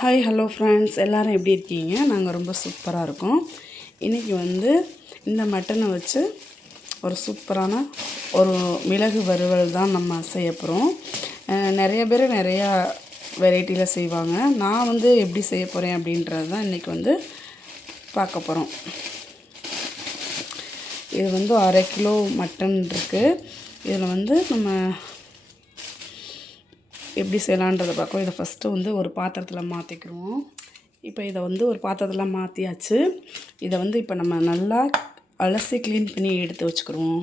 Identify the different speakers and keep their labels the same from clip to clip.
Speaker 1: Hi hello friends எல்லோரும் எப்படி இருக்கீங்க? நாங்கள் ரொம்ப சூப்பராக இருக்கோம். இன்றைக்கி வந்து இந்த மட்டனை வச்சு ஒரு சூப்பரான ஒரு மிளகு வறுவல் தான் நம்ம செய்ய போகிறோம் நிறைய பேர் நிறையா வெரைட்டியில் செய்வாங்க. நான் வந்து எப்படி செய்ய போகிறேன் அப்படின்றது தான் இன்றைக்கி வந்து பார்க்க போகிறோம் இது வந்து அரை கிலோ மட்டன் இருக்குது இதில் வந்து நம்ம எப்படி செய்யலான்றதை பார்க்கலாம் இதை ஃபஸ்ட்டு வந்து ஒரு பாத்திரத்தில் மாற்றிக்கிடுவோம் இப்போ இதை வந்து ஒரு பாத்திரத்தில் மாற்றியாச்சு இதை வந்து இப்போ நம்ம நல்லா அலசி க்ளீன் பண்ணி எடுத்து வச்சுக்கிடுவோம்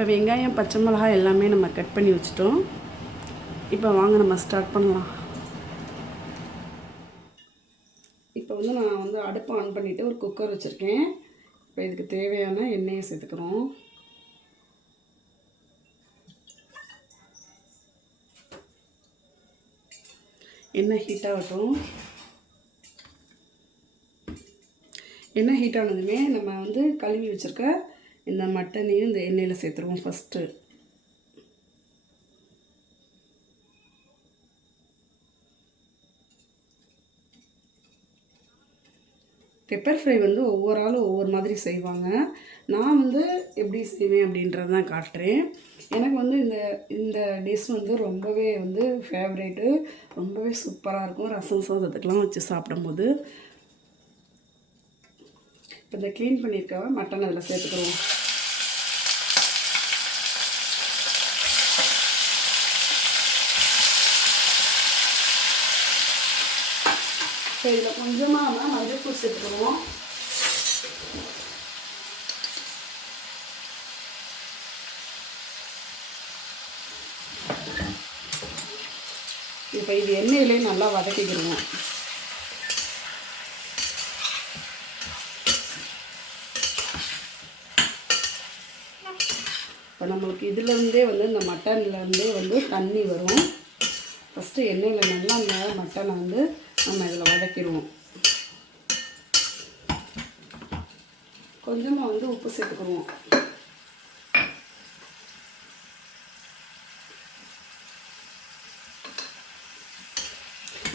Speaker 1: இப்போ வெங்காயம் பச்சை மிளகாய் எல்லாமே நம்ம கட் பண்ணி வச்சுட்டோம். இப்போ வாங்க நம்ம ஸ்டார்ட் பண்ணலாம். இப்போ வந்து நான் வந்து அடுப்பை ஆன் பண்ணிவிட்டு ஒரு குக்கர் வச்சுருக்கேன். இப்போ இதுக்கு தேவையான எண்ணெயை சேர்த்துக்கிறோம். எண்ணெய் ஹீட் ஆகட்டும். எண்ணெய் ஹீட் ஆனதுமே நம்ம வந்து கழுவி வச்சுருக்க இந்த மட்டனையும் இந்த எண்ணெயில் சேர்த்துருவோம் ஃபஸ்ட்டு பெப்பர் ஃப்ரை வந்து ஒவ்வொரு ஆளும் ஒவ்வொரு மாதிரி செய்வாங்க. நான் வந்து எப்படி செய்வேன் அப்படின்றது தான் காட்டுறேன். எனக்கு வந்து இந்த இந்த டிஷ் வந்து ரொம்பவே வந்து ஃபேவரேட்டு ரொம்பவே சூப்பராக இருக்கும். ரசம் சாதத்துக்கெலாம் வச்சு சாப்பிடும்போது. இப்போ இந்த க்ளீன் பண்ணியிருக்கவ மட்டன் அதில் சேர்த்துக்கிறோம். இப்போ இதில் கொஞ்சமாக நம்ம மஞ்சள் சேர்த்துக்குருவோம் இப்போ இது எண்ணெயிலே நல்லா வதக்கிக்கிடுவோம். இப்போ நம்மளுக்கு இதுலேருந்தே வந்து இந்த மட்டன்லேருந்தே வந்து தண்ணி வரும். ஃபஸ்ட்டு எண்ணெயில் நல்லா அந்த மட்டனை வந்து நம்ம இதில் வதக்கிடுவோம். கொஞ்சமாக வந்து உப்பு சேர்த்துக்கிடுவோம்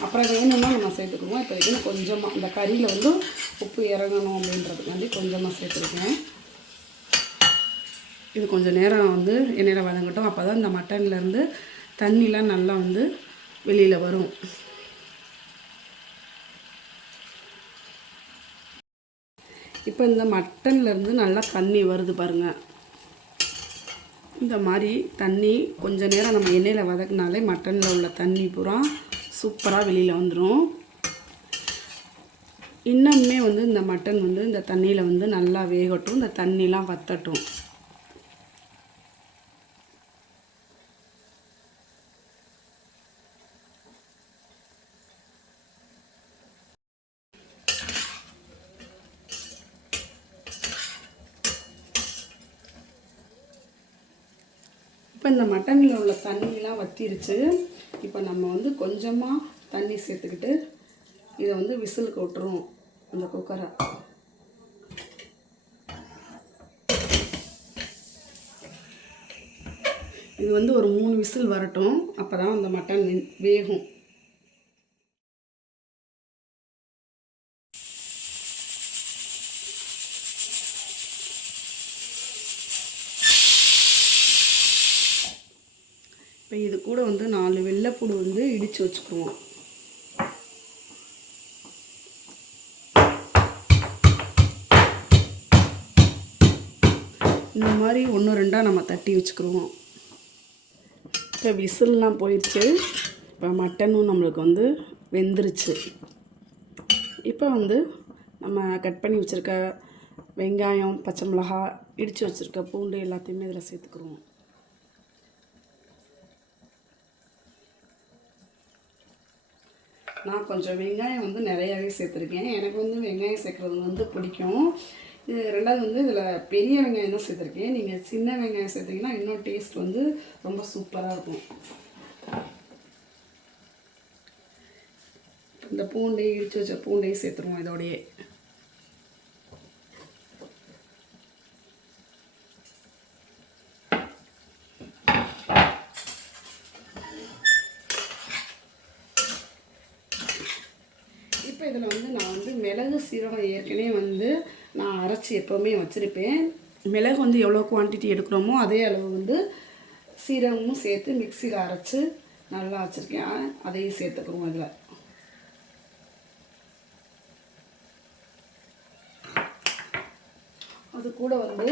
Speaker 1: அப்புறம் வேணும்னா நம்ம சேர்த்துக்குவோம். இப்போ இதுன்னு கொஞ்சமாக இந்த கறியில் வந்து உப்பு இறங்கணும் அப்படின்றதுக்காண்டி கொஞ்சமாக சேர்த்துருக்கேன். இது கொஞ்சம் நேரம் வந்து எண்ணெயில் வதங்கட்டும். அப்போ தான் இந்த மட்டன்லேருந்து தண்ணிலாம் நல்லா வந்து வெளியில் வரும். இப்போ இந்த மட்டன்லேருந்து நல்லா தண்ணி வருது பாருங்கள் இந்த மாதிரி தண்ணி கொஞ்ச நேரம் நம்ம எண்ணெயில் வதக்கினாலே மட்டனில் உள்ள தண்ணி பூரா சூப்பராக வெளியில் வந்துடும் இன்னுமே வந்து இந்த மட்டன் வந்து இந்த தண்ணியில் வந்து நல்லா வேகட்டும் இந்த தண்ணிலாம் வத்தட்டும். இப்போ இந்த மட்டனில் உள்ள தண்ணியெலாம் வத்திருச்சு. இப்போ நம்ம வந்து கொஞ்சமாக தண்ணி சேர்த்துக்கிட்டு இதை வந்து விசிலுக்கு விட்டுருவோம். அந்த குக்கரை இது வந்து ஒரு மூணு விசில் வரட்டும். அப்போ தான் அந்த மட்டன் வேகும். இப்போ இது கூட வந்து நாலு வெள்ளைப்பூடு வந்து இடித்து வச்சுக்குவோம். இந்த மாதிரி ஒன்று ரெண்டாக நம்ம தட்டி வச்சுக்கிடுவோம் இப்போ விசில்லாம் போயிடுச்சு. இப்போ மட்டனும் நம்மளுக்கு வந்து வெந்துருச்சு. இப்போ வந்து நம்ம கட் பண்ணி வச்சுருக்க வெங்காயம் பச்சை மிளகாய் இடித்து வச்சுருக்க பூண்டு எல்லாத்தையுமே இதில் சேர்த்துக்குருவோம். நான் கொஞ்சம் வெங்காயம் வந்து நிறையாவே சேர்த்துருக்கேன். எனக்கு வந்து வெங்காயம் சேர்க்குறது வந்து பிடிக்கும். இது ரெண்டாவது வந்து இதில் பெரிய வெங்காயம் தான் சேர்த்துருக்கேன். நீங்கள் சின்ன வெங்காயம் சேர்த்திங்கன்னா இன்னும் டேஸ்ட் வந்து ரொம்ப சூப்பராக இருக்கும். இந்த பூண்டை இடித்து வச்ச பூண்டையும் சேர்த்துருவோம் இதோடையே. இப்போ இதில் வந்து நான் வந்து மிளகு சீரகம் ஏற்கனவே வந்து நான் அரைச்சி எப்போவுமே வச்சுருப்பேன். மிளகு வந்து எவ்வளோ குவான்டிட்டி எடுக்கிறோமோ அதே அளவு வந்து சீரகமும் சேர்த்து மிக்சியில் அரைச்சி நல்லா வச்சுருக்கேன். அதையும் சேர்த்துக்குருவோம் இதில். அது கூட வந்து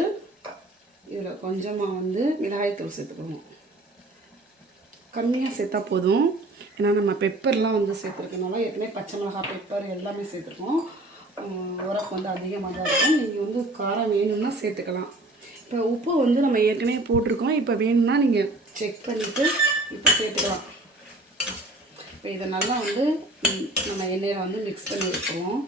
Speaker 1: இதில் கொஞ்சமாக வந்து மிளகாய்த்தூள் சேர்த்துக்கணும் கம்மியாக சேர்த்தா போதும். ஏன்னா நம்ம பெப்பர்லாம் வந்து சேர்த்துருக்கனால ஏற்கனவே பச்சை மிளகாய் பெப்பர் எல்லாமே சேர்த்துருக்கோம். உரப்பு வந்து அதிகமாக தான் இருக்கும். நீங்கள் வந்து காரம் வேணும்னா சேர்த்துக்கலாம். இப்போ உப்பு வந்து நம்ம ஏற்கனவே போட்டிருக்கோம். இப்போ வேணும்னா நீங்கள் செக் பண்ணிவிட்டு இப்போ சேர்த்துக்கலாம். இப்போ இதை நல்லா வந்து நம்ம எண்ணெயில் வந்து மிக்ஸ் பண்ணி வச்சுருவோம்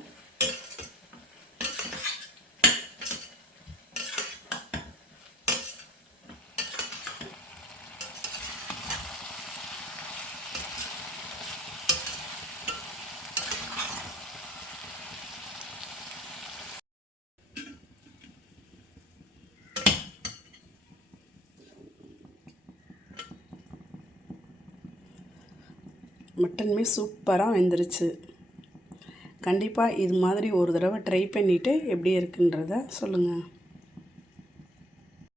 Speaker 1: மட்டனுமே சூப்பராக வெந்துருச்சு. கண்டிப்பாக இது மாதிரி ஒரு தடவை ட்ரை பண்ணிவிட்டு எப்படி இருக்குன்றத சொல்லுங்கள்